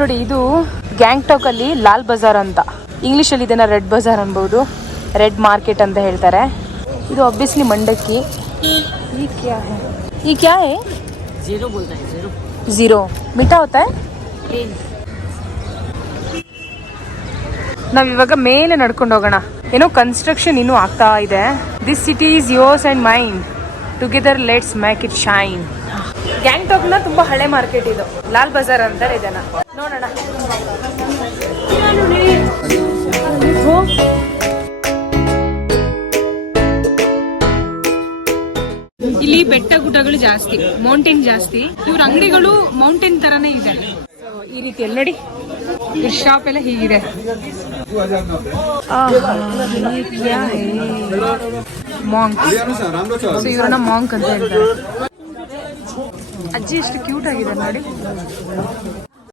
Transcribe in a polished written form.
ನೋಡಿ ಇದು ಗ್ಯಾಂಗ್ಟಾಕ್ ಅಲ್ಲಿ ಲಾಲ್ ಬಜಾರ್ ಅಂತ, ಇಂಗ್ಲಿಷ್ ಅಲ್ಲಿ ಇದನ್ನ ರೆಡ್ ಬಜಾರ್ ಅನ್ಬಹುದು, ರೆಡ್ ಮಾರ್ಕೆಟ್ ಅಂತ ಹೇಳ್ತಾರೆ. ಇದು ಆಬ್ವಿಯಸ್ಲಿ ಮಂಡಕ್ಕಿ. ಈ ಕ್ಯಾ ಹೈ? जीरो बोलता है, जीरो. ಝೀರೋ ಮಿಠಾ ಹೋತಾ ಹೈ? ನಾವ್ ಇವಾಗ ಮೇಲೆ ನಡ್ಕೊಂಡು ಹೋಗೋಣ. ಏನೋ ಕನ್ಸ್ಟ್ರಕ್ಷನ್ ಇನ್ನೂ ಆಗ್ತಾ ಇದೆ. This city is yours and main, together let's make it shine. Gangtok ನ ತುಂಬಾ ಹಳೆ ಮಾರ್ಕೆಟ್ ಇದು, ಲಾಲ್ ಬಜಾರ್ ಅಂತಾರೆ ಇದನ್ನ. ನೋಡೋಣ. ಇಲ್ಲಿ ಬೆಟ್ಟ ಗುಡ್ಡಗಳು ಜಾಸ್ತಿ, ಮೌಂಟೇನ್ ಜಾಸ್ತಿ. ಇವ್ರ ಅಂಗಡಿಗಳು ಮೌಂಟೇನ್ ತರಾನೇ ಇದೆ. ಈ ರೀತಿಯಲ್ಲಿ ನೋಡಿ, ಇವ್ರ ಶಾಪ್ ಎಲ್ಲ ಹೀಗಿದೆ. ಮಾಂಕ್. ಸೊ ಇವ್ರನ್ನ ಮಾಂಕ್ ಅಂತ ಹೇಳ್ತಾರೆ. ಅಜ್ಜಿ ಎಷ್ಟು ಕ್ಯೂಟ್ ಆಗಿದೆ ನೋಡಿ.